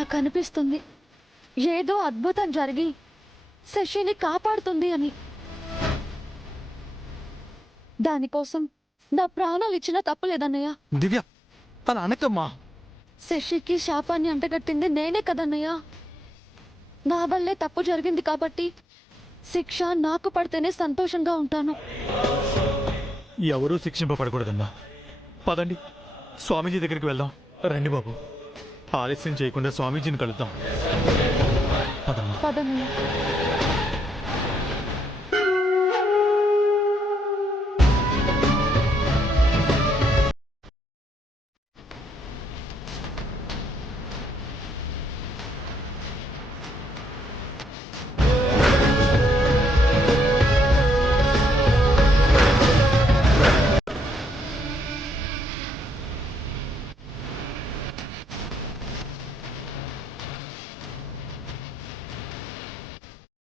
నాకు అనిపిస్తుంది ఏదో అద్భుతం జరిగి శశిని కాపాడుతుంది అని. దానికోసం నా ప్రాణాలు ఇచ్చినా తప్పులేదన్నయ్య. దివ్య తన అనకమ్మా. శశికి శాపాన్ని అంటగట్టింది నేనే కదన్నయ్య. నా వల్లే తప్పు జరిగింది కాబట్టి శిక్ష నాకు పడితేనే సంతోషంగా ఉంటాను. ఎవరూ శిక్షింపబడకూడదమ్మా. పదండి స్వామీజీ దగ్గరికి వెళ్దాం. రండి బాబు, ఆలస్యం చేయకుండా స్వామీజీని కలుద్దాం. పదమ్మా. పదన్నయ్య.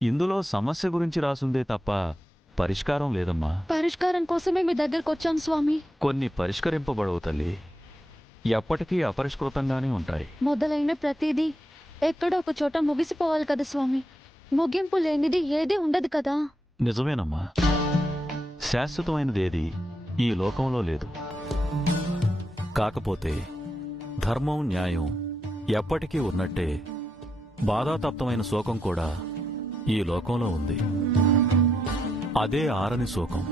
ఇందులో సమస్య గురించి రాసుందే తప్ప పరిష్కారం లేదమ్మా. పరిష్కారం కోసమే మీ దగ్గరకు వచ్చాం స్వామి. కొన్ని పరిష్కరింపబడవు తల్లి, ఎప్పటికీ అపరిష్కృతంగానే ఉంటాయి. మొదలైన ప్రతిదీ ఎక్కడో ఒక చోట ముగిసిపోవాలి కదా స్వామి. ముగింపు లేనిది ఏదీ ఉండదు కదా. నిజమేనమ్మా, శాశ్వతమైనదేది ఈ లోకంలో లేదు. కాకపోతే ధర్మం న్యాయం ఎప్పటికీ ఉన్నట్టే బాధాతప్తమైన శోకం కూడా ఈ లోకంలో ఉంది. అదే ఆరని శోకం.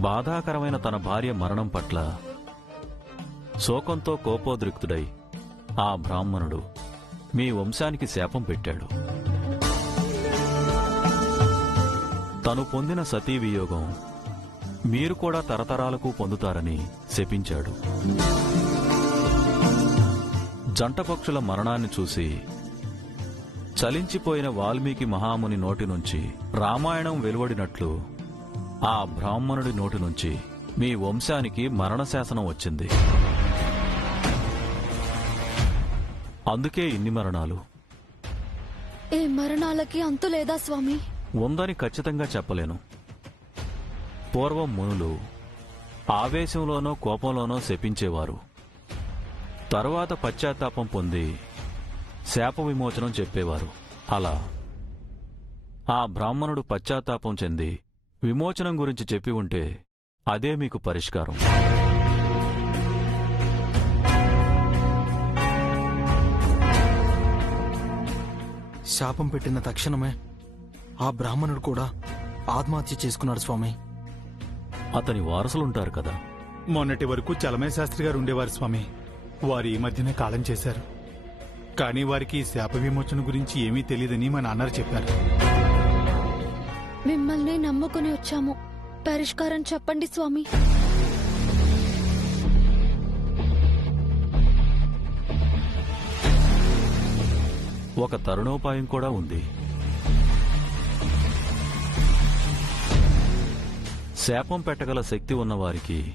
బాధాకరమైన తన భార్య మరణం పట్ల శోకంతో కోపోద్రిక్తుడై ఆ బ్రాహ్మణుడు మీ వంశానికి శాపం పెట్టాడు. తను పొందిన సతీ వియోగం మీరు కూడా తరతరాలకు పొందుతారని శపించాడు. జంట పక్షుల మరణాన్ని చూసి చలించిపోయిన వాల్మీకి మహాముని నోటి నుంచి రామాయణం వెలువడినట్లు ఆ బ్రాహ్మణుడి నోటి నుంచి మీ వంశానికి మరణశాసనం వచ్చింది. అందుకే ఇన్ని మరణాలు. ఏ మరణాలకి అంతు లేదా స్వామి? ఉందని ఖచ్చితంగా చెప్పలేను. పూర్వం మునులు ఆవేశంలోనో కోపంలోనో శపించేవారు. తరువాత పశ్చాత్తాపం పొంది శాప విమోచనం చెప్పేవారు. అలా ఆ బ్రాహ్మణుడు పశ్చాత్తాపం చెంది విమోచనం గురించి చెప్పి ఉంటే అదే మీకు పరిష్కారం. శాపం పెట్టిన తక్షణమే ఆ బ్రాహ్మణుడు కూడా ఆత్మహత్య చేసుకున్నాడు స్వామి. అతని వారసులుంటారు కదా. మొన్నటి వరకు చలమయ్య శాస్త్రి గారు ఉండేవారు స్వామి. వారు ఈ మధ్యనే కాలం చేశారు. కానీ వారికి శాప విమోచన గురించి ఏమీ తెలియదని మా నాన్నగారు చెప్పారు. మిమ్మల్ని నమ్ముకుని వచ్చాము, పరిష్కారం చెప్పండి స్వామి. ఒక తరుణోపాయం కూడా ఉంది. శాపం పెట్టగల శక్తి ఉన్నవారికి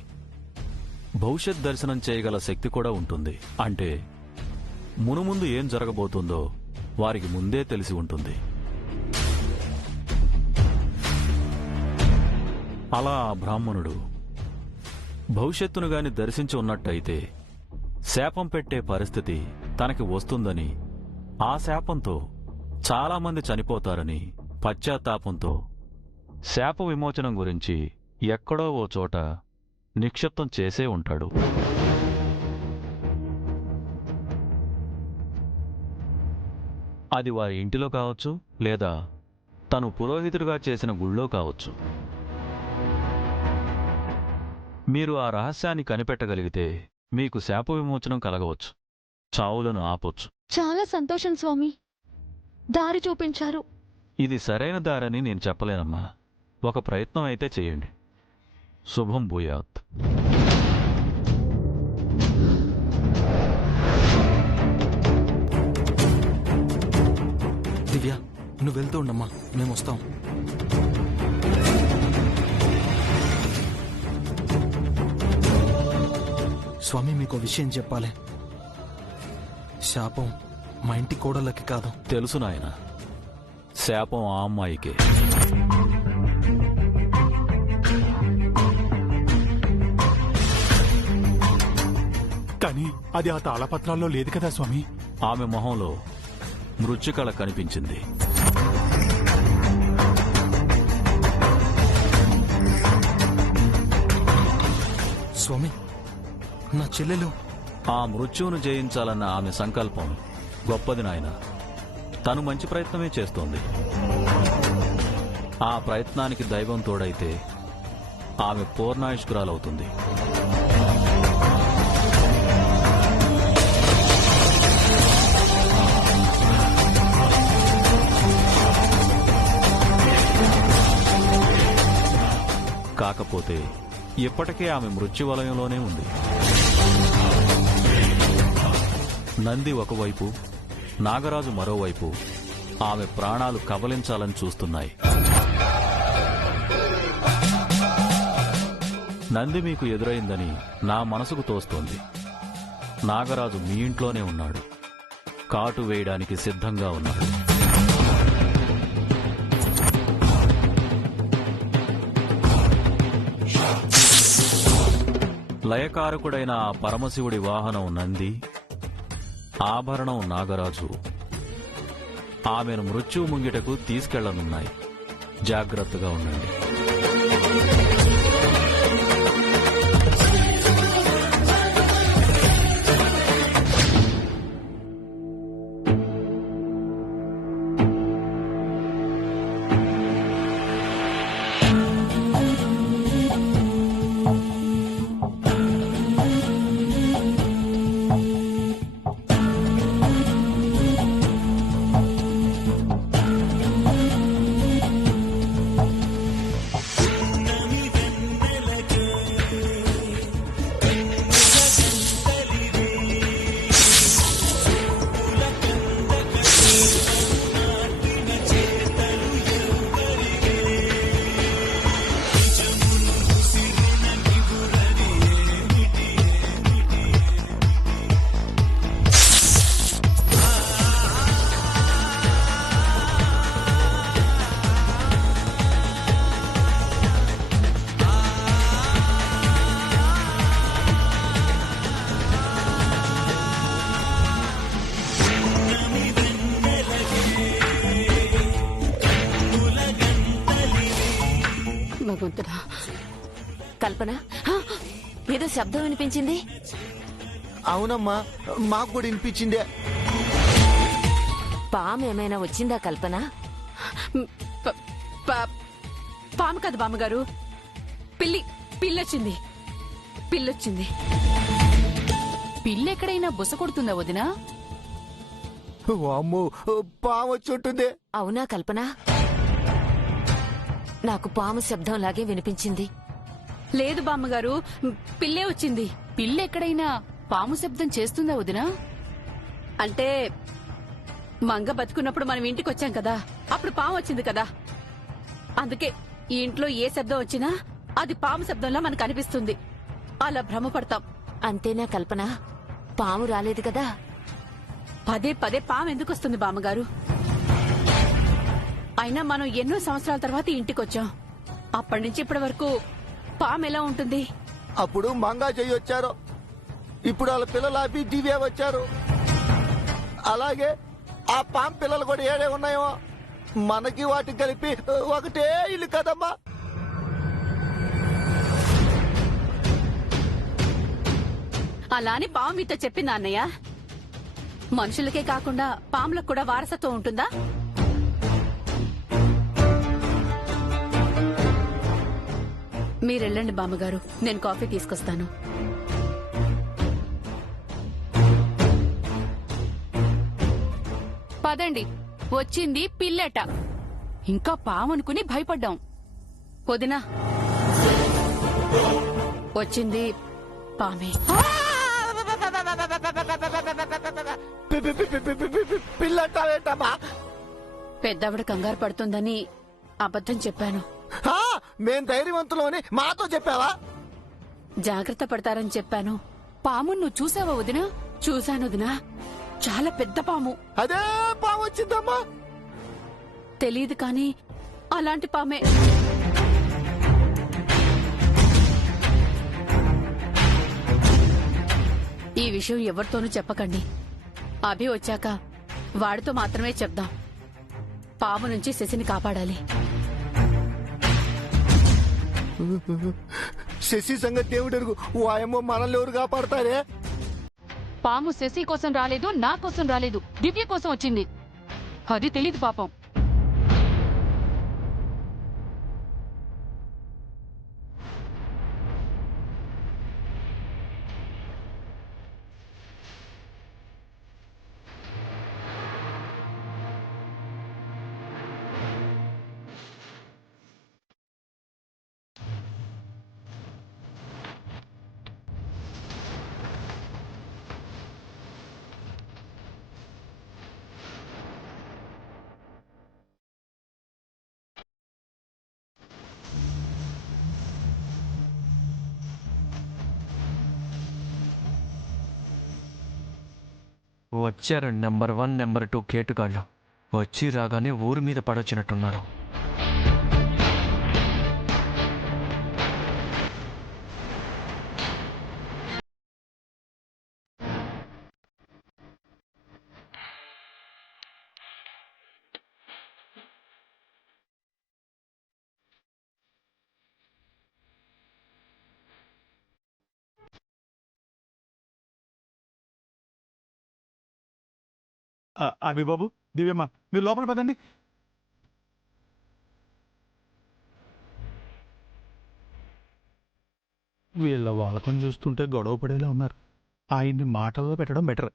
భవిష్యత్ దర్శనం చేయగల శక్తి కూడా ఉంటుంది. అంటే మునుముందు ఏం జరగబోతుందో వారికి ముందే తెలిసి ఉంటుంది. అలా ఆ బ్రాహ్మణుడు భవిష్యత్తును గాని దర్శించి ఉన్నట్టయితే శాపం పెట్టే పరిస్థితి తనకి వస్తుందని, ఆ శాపంతో చాలామంది చనిపోతారని పశ్చాత్తాపంతో శాప విమోచనం గురించి ఎక్కడో ఓ చోట నిక్షిప్తం చేసే ఉంటాడు. అది వారి ఇంటిలో కావచ్చు, లేదా తను పురోహితుడిగా చేసిన గుళ్ళో కావచ్చు. మీరు ఆ రహస్యాన్ని కనిపెట్టగలిగితే మీకు శాప విమోచనం కలగవచ్చు, చావులను ఆపొచ్చు. చాలా సంతోషం స్వామి, దారి చూపించారు. ఇది సరైన దారని నేను చెప్పలేనమ్మా. ఒక ప్రయత్నం అయితే చేయండి. శుభం భూయాత్. దివ్య, నువ్వు వెళ్తూ ఉండమ్మా, మేము వస్తాం. స్వామి, మీకు విషయం చెప్పాలి. శాపం మా ఇంటి కోడళ్ళకి కాదు. తెలుసు నాయన, శాపం ఆ అమ్మాయికే. కానీ అది ఆ తాళపత్రాల్లో లేదు కదా స్వామి. ఆమె మొహంలో మృత్యుకళ కనిపించింది. స్వామి, నా చెల్లెలు. ఆ మృత్యువును జయించాలన్న ఆమె సంకల్పం గొప్పది నాయన. తను మంచి ప్రయత్నమే చేస్తోంది. ఆ ప్రయత్నానికి దైవం తోడైతే ఆమె పూర్ణాయుష్కురాలవుతుంది. కాకపోతే ఇప్పటికే ఆమె మృత్యువలయంలోనే ఉంది. నంది ఒకవైపు, నాగరాజు మరోవైపు ఆమె ప్రాణాలు కబలించాలని చూస్తున్నాయి. నంది మీకు ఎదురైందని నా మనసుకు తోస్తోంది. నాగరాజు మీ ఇంట్లోనే ఉన్నాడు. కాటు వేయడానికి సిద్ధంగా ఉన్నాడు. లయకారకుడైన ఆ పరమశివుడి వాహనం నంది, ఆభరణం నాగరాజు ఆమెను మృత్యువు ముంగిటకు తీసుకెళ్లనున్నాయి. జాగ్రత్తగా ఉండండి. భగవంతుడా. కల్పన, ఏదో శబ్దం వినిపించింది. అవునమ్మా, మాకు కూడా వినిపించిందే. పాము ఏమైనా వచ్చిందా కల్పన? పాము కాదు బామ్మగారు, పిల్లొచ్చింది. పిల్లెక్కడైనా బుస కొడుతుందా వదినా? అమ్మో, పాము వచ్చి ఉంటుంది. అవునా కల్పన? నాకు పాము శబ్దంలాగే వినిపించింది. లేదు బామ్మగారు, పిల్లే వచ్చింది. పిల్లెక్కడైనా పాము శబ్దం చేస్తుందా వదినా? అంటే మంగ బతుకున్నప్పుడు మనం ఇంటికి వచ్చాం కదా, అప్పుడు పాము వచ్చింది కదా. అందుకే ఈ ఇంట్లో ఏ శబ్దం వచ్చినా అది పాము శబ్దంలా మనకు అనిపిస్తుంది. అలా భ్రమపడతాం. అంతేనా కల్పన? పాము రాలేదు కదా? పదే పదే పాము ఎందుకు వస్తుంది బామ్మగారు? అయినా మనం ఎన్నో సంవత్సరాల తర్వాత ఇంటికి వచ్చాం. అప్పటి నుంచి ఇప్పటి వరకు పాము ఎలా ఉంటుంది? అప్పుడు మంగా చెయ్యి వచ్చారు, ఇప్పుడు వాళ్ళ పిల్లలు ఆపి దివ్య వచ్చారు. అలాగే ఆ పాము పిల్లలు కూడా ఏడే ఉన్నాయో. మనకి వాటికి కలిపి ఒకటే ఇల్లు కదమ్మా. అలా అని పాము మీతో చెప్పిందా అన్నయ్య? మనుషులకే కాకుండా పాములకు కూడా వారసత్వం ఉంటుందా? మీరెళ్ళండి బామ్మగారు, నేను కాఫీ తీసుకొస్తాను. పదండి, వచ్చింది పిల్లెట. ఇంకా పామనుకుని భయపడ్డాం. వదినా, వచ్చింది పామే. పిల్లంటావేంటమ్మా? పెద్దవిడ కంగారు పడుతుందని అబద్ధం చెప్పాను. మేం ధైర్యవంతులని మాతో చెప్పావా? జాగ్రత్త పడతారని చెప్పాను. పామును నువ్వు చూసావా వదినా? చూశాను వదినా, చాలా పెద్ద పాము. అదే పాము వచ్చిందమ్మా. తెలీదు కానీ అలాంటి పామే. ఈ విషయం ఎవరితోనూ చెప్పకండి. అభి వచ్చాక వాడితో మాత్రమే చెప్దాం. పాము నుంచి శశిని కాపాడాలి. శశి సంగతి దేవుడు వాయమ్మో మనల్ని ఎవరు కాపాడతారే? పాము శశి కోసం రాలేదు, నా కోసం రాలేదు, దివ్య కోసం వచ్చింది. అది తెలీదు పాపం. వచ్చారు నెంబర్ 1 నెంబర్ 2 కేటుగాళ్ళు. వచ్చి రాగానే ఊరి మీద పడొచ్చినట్టున్నారు. అభి బాబు, దివ్యమ్మ, మీరు లోపల పదండి. వీళ్ళ వాళ్ళకం చూస్తుంటే గొడవ పడేలా ఉన్నారు. ఆయన్ని మాటల్లో పెట్టడం బెటర్.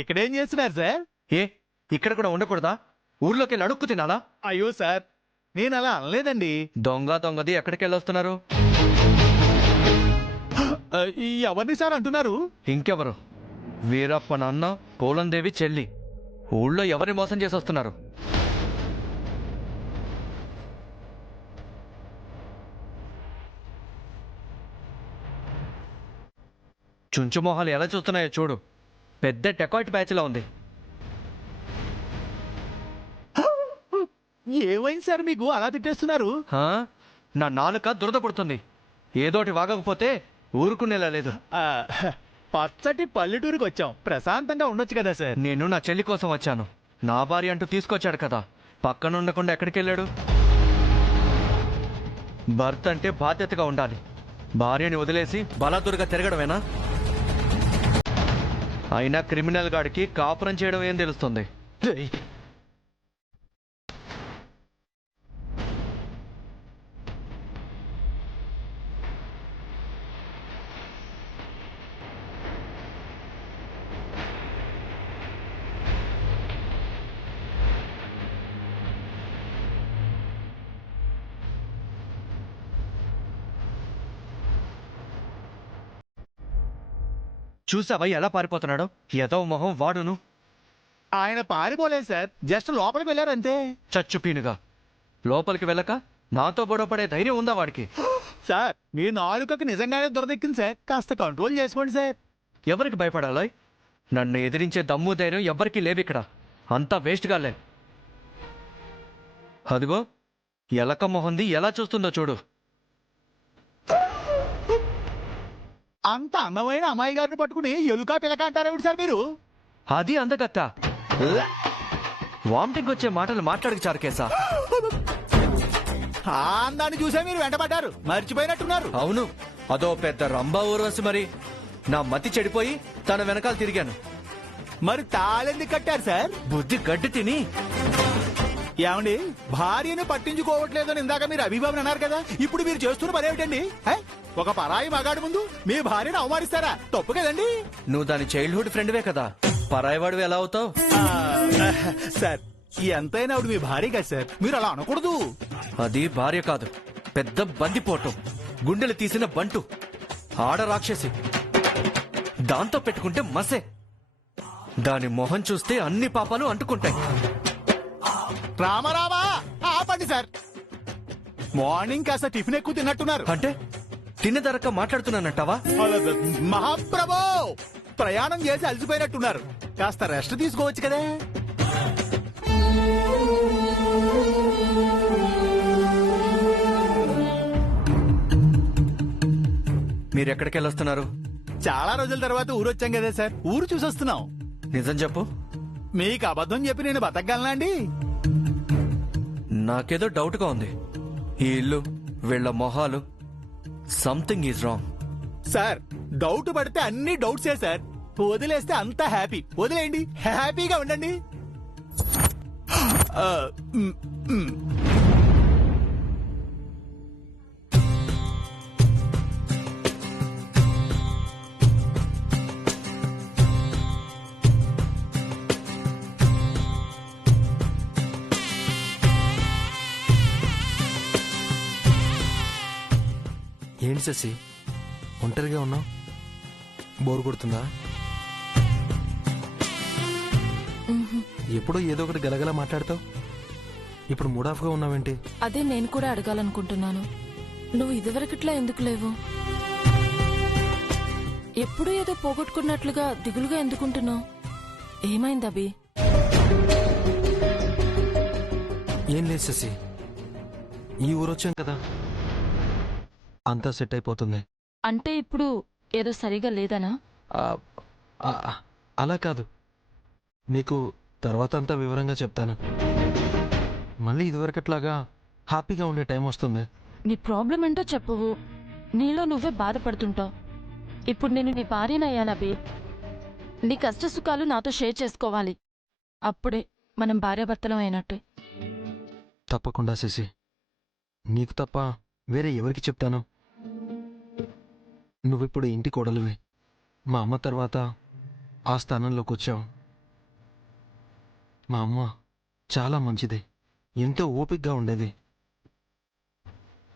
ఇక్కడేం చేస్తున్నారు సార్? ఏ ఇక్కడ కూడా ఉండకూడదా? ఊర్లోకి వెళ్ళి అడుక్కు తినాలా? అయ్యో సార్, నేను అలా అనలేదండి. దొంగది ఎక్కడికి వెళ్ళొస్తున్నారు? ఎవరిని సార్ అంటున్నారు? ఇంకెవరు? వీరప్ప నాన్న, పోలందేవి చెల్లి. ఊళ్ళో ఎవరిని మోసం చేసి వస్తున్నారు? చుంచుమొహాలు ఎలా చూస్తున్నాయో చూడు. పెద్ద టెకాయిట్ బ్యాచ్లా ఉంది. ఏమైంది సార్ మీకు అలా తిట్టేస్తున్నారు? హా? నా నాలుక దురద పుడుతుంది. ఏదోటి వాగకపోతే ఊరుకునేలా లేదు. పచ్చటి పల్లెటూరుకి వచ్చాం, ప్రశాంతంగా ఉండొచ్చు కదా సార్. నేను నా చెల్లి కోసం వచ్చాను. నా భార్య అంటూ తీసుకొచ్చాడు కదా, పక్కన ఉండకుండా ఎక్కడికి వెళ్ళాడు? భర్త అంటే బాధ్యతగా ఉండాలి. భార్యని వదిలేసి బలాదురుగా తిరగడమేనా? అయినా క్రిమినల్ గాడికి కాపురం చేయడం ఏం తెలుస్తుంది? చూసావా ఎలా పారిపోతున్నాడో? ఏదో మొహం వాడును. ఆయన పారిపోలేదు సార్, జస్ట్ లోపలికి వెళ్ళారంతే. చచ్చుపీనుగా లోపలికి వెళ్ళక నాతో గొడవపడే ధైర్యం ఉందా వాడికి? సార్, మీ నాలుకకి నిజంగానే దురదెక్కింది సార్, కాస్త కంట్రోల్ చేసుకోండి సార్. ఎవరికి భయపడాలో? నన్ను ఎదిరించే దమ్ము ధైర్యం ఎవ్వరికీ లేవిక్కడ. అంతా వేస్ట్గాలే. అదిగో ఎలక మొహంది ఎలా చూస్తుందో చూడు. అంత అందమైన అమ్మాయి గారిని పట్టుకుని ఎలుకా పిలక అంటారేమిటి సార్ మీరు? అది అందగత్త. వామిటింగ్ వచ్చే మాటలు మాట్లాడక చారుకేసా. ఆ అందాన్ని చూసే మీరు వెంటబడ్డారు, మర్చిపోయినట్టున్నారు. అవును, అదో పెద్ద రంభా ఊర్వశి. మరి నా మతి చెడిపోయి తన వెనకాల తిరిగాను. మరి తాళెందుకు కట్టారు సార్? బుద్ధి గడ్డి తిని. ఏమండి, భార్యను పట్టించుకోవట్లేదని ఇందాక మీరు అభిభావం అన్నారు కదా, ఇప్పుడు మీరు చేస్తున్న పని ఏమిటండి? ఒక పరాయి మగాడి ముందు మీ భార్యను అవమానిస్తారా? తప్పు కదండి. నువ్వు దాని చైల్డ్హుడ్ ఫ్రెండ్వే కదా, పరాయివాడివి ఎలా అవుతావు? సార్, ఎంతైనా ఆవిడ మీ భార్య కదా సార్, మీరు అలా అనకూడదు. అది భార్య కాదు, పెద్ద బందిపోటు, గుండెలు తీసిన బంటు, ఆడ రాక్షసి. దాంతో పెట్టుకుంటే మసే. దాని మొహం చూస్తే అన్ని పాపాలు అంటుకుంటాయి. రామారామా, ఆపండి సార్. మార్నింగ్ కాస్త టిఫిన్ ఎక్కువ తిన్నట్టున్నారు. అంటే తిన్నదరక మాట్లాడుతున్నానంటావా? మహాప్రభో, ప్రయాణం చేసి అలసిపోయినట్టున్నారు, కాస్త రెస్ట్ తీసుకోవచ్చు కదా. మీరు ఎక్కడికి వెళ్ళొస్తున్నారు? చాలా రోజుల తర్వాత ఊరు వచ్చాం కదా సార్, ఊరు చూసొస్తున్నాం. నిజం చెప్పు. మీకు అబద్ధం చెప్పి నేను బతకగలనా అండి? నాకేదో డౌట్ గా ఉంది. ఈ ఇల్లు, వీళ్ళ మొహాలు, something is wrong. Sir doubt పడితే అన్ని డౌట్సే సార్, వదిలేస్తే అంతా హ్యాపీ. వదిలేయండి, హ్యాపీగా ఉండండి. ఆ, మ్, మ్. ఏంటి శశి, ఒంటరిగా ఉన్నావు? బోర్ కొడుతుందా? ఎప్పుడో ఏదో ఒకటి గలగల మాట్లాడతావు, ఇప్పుడు మూడ్ ఆఫ్ గా ఉన్నావేంటి? అదే నేను కూడా అడగాలనుకుంటున్నాను. నువ్వు ఇదివరకిట్లా ఎందుకు లేవు? ఎప్పుడూ ఏదో పోగొట్టుకున్నట్లుగా దిగులుగా ఎందుకుంటున్నావు? ఏమైంది అభి? ఏం లేదు శశి, ఈ ఊరొచ్చాం కదా, అంతా సెట్ అయిపోతుంది. అంటే ఇప్పుడు ఏదో సరిగా లేదనా? ఆ, ఆ, అలా కాదు, నీకు తర్వాత అంతా వివరంగా చెప్తాను. మళ్ళీ ఇదివరకట్లాగా హ్యాపీగా ఉండే టైం వస్తుంది. నీ ప్రాబ్లం ఏంటో చెప్పవు, నీలో నువ్వే బాధపడుతుంటావు. ఇప్పుడు నేను నీ భార్యనయ్యానబి, నీ కష్ట సుఖాలు నాతో షేర్ చేసుకోవాలి. అప్పుడే మనం భార్యాభర్తలం అయినట్టే. తప్పకుండా శశి, నీకు తప్ప వేరే ఎవరికి చెప్తాను? నువ్విప్పుడు ఇంటి కోడలివి, మా అమ్మ తర్వాత ఆ స్థానంలోకి వచ్చావు. మా అమ్మ చాలా మంచిది, ఎంతో ఓపికగా ఉండేది.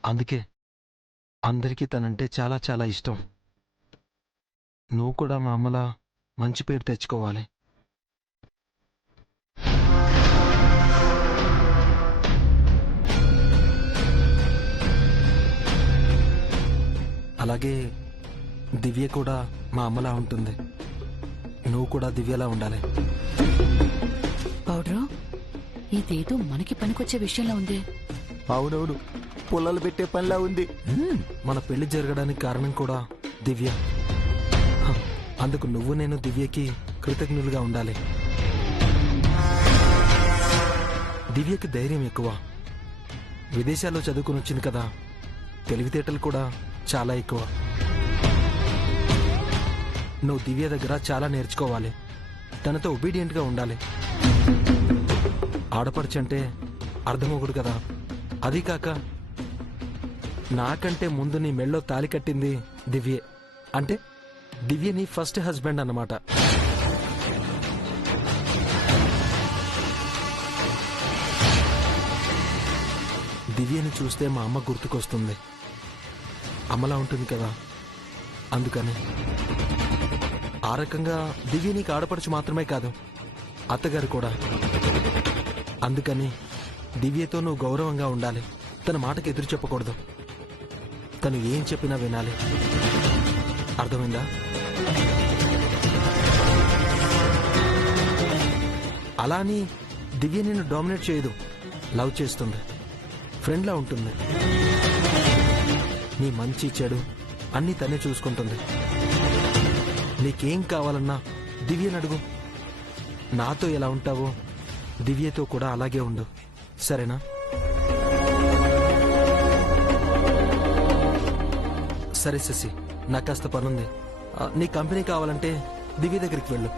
అందుకే అందరికీ తనంటే చాలా చాలా ఇష్టం. నువ్వు కూడా మా అమ్మలా మంచి పేరు తెచ్చుకోవాలి. అలాగే దివ్య కూడా మా అమ్మలా ఉంటుంది. నువ్వు కూడా దివ్యలా ఉండాలి. పౌడరు, ఇదేదో మనకి పనికొచ్చే విషయంలో ఉంది. అవునవును, పుల్లలు పెట్టే పనిలా ఉంది. మన పెళ్లి జరగడానికి కారణం కూడా దివ్య. హ, అందుకు నువ్వు నేను దివ్యకి కృతజ్ఞులుగా ఉండాలి. దివ్యకి ధైర్యం ఎక్కువ, విదేశాల్లో చదువుకుని వచ్చింది కదా, తెలివితేటలు కూడా చాలా ఎక్కువ. నువ్వు దివ్య దగ్గర చాలా నేర్చుకోవాలి, తనతో ఒబీడియంట్గా ఉండాలి. ఆడపడుచంటే అర్ధమొగుడు కదా, అది కాక నాకంటే ముందు నీ మెళ్ళో తాలి కట్టింది దివ్యే. అంటే దివ్య నీ ఫస్ట్ హస్బెండ్ అన్నమాట. దివ్యని చూస్తే మా అమ్మ గుర్తుకొస్తుంది. అమ్మలా ఉంటుంది కదా, అందుకని. ఆ రకంగా దివ్య నీకు ఆడపడుచు మాత్రమే కాదు, అత్తగారు కూడా. అందుకని దివ్యతో నువ్వు గౌరవంగా ఉండాలి. తన మాటకి ఎదురు చెప్పకూడదు, తను ఏం చెప్పినా వినాలి. అర్థమైందా? అలా అని దివ్య నిన్ను డామినేట్ చేయదు, లవ్ చేస్తుంది, ఫ్రెండ్లా ఉంటుంది. నీ మంచి చెడు అన్నీ తనే చూసుకుంటుంది. నీకేం కావాలన్నా దివ్యని అడుగు. నాతో ఎలా ఉంటావో దివ్యతో కూడా అలాగే ఉండు, సరేనా? సరే శశి, నాకు కాస్త పనుంది. నీ కంపెనీ కావాలంటే దివ్య దగ్గరికి వెళ్ళు.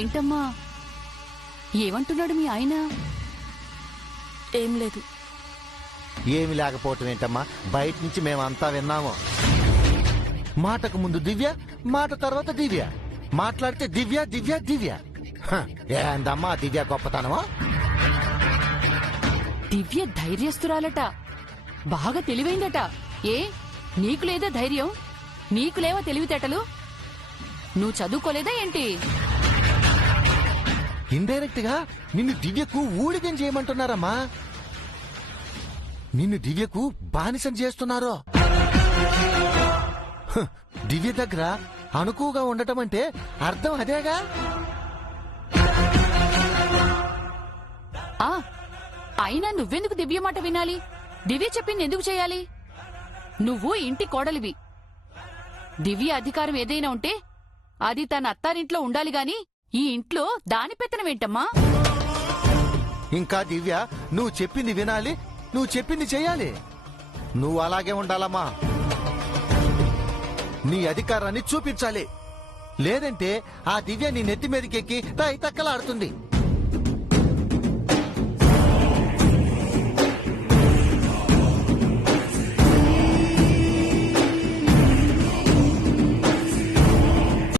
ఏంటమ్మా, ఏమంటున్నాడు మీ ఆయన? ఏం లేదు. ఏమి లేకపోవటం ఏంటమ్మా, బయట నుంచి మేమంతా విన్నాము. మాటకు ముందు దివ్య, మాట తర్వాత దివ్య, మాట్లాడితే దివ్య దివ్య దివ్య. ఏందమ్మా దివ్య గొప్పతనమా? దివ్య ధైర్యస్తురాలట, బాగా తెలివైందట. ఏ నీకు లేదా ధైర్యం? నీకు లేవా తెలివితేటలు? నువ్వు చదువుకోలేదా ఏంటి? ఇండైరెక్ట్ గా నిన్ను దివ్యకు ఊడిగం చేయమంటున్నారమ్మా. నిన్ను దివ్యకు బానిసం చేస్తున్నారు. హ్, దివ్య దగ్గర అనుకువగా ఉండటం అంటే అర్థం అదేగా. ఆ అయినా నువ్వెందుకు దివ్య మాట వినాలి? దివ్య చెప్పింది ఎందుకు చేయాలి? నువ్వు ఇంటి కోడలివి. దివ్య అధికారం ఏదైనా ఉంటే అది తన అత్తారింట్లో ఉండాలి గాని ఈ ఇంట్లో దాని పెత్తనం ఏంటమ్మా? ఇంకా దివ్య నువ్వు చెప్పింది వినాలి, నువ్వు చెప్పింది చెయ్యాలి. నువ్వు అలాగే ఉండాలమ్మా. నీ అధికారాన్ని చూపించాలి. లేదంటే ఆ దివ్య నీ నెత్తి మీదకెక్కి తక్కలాడుతుంది.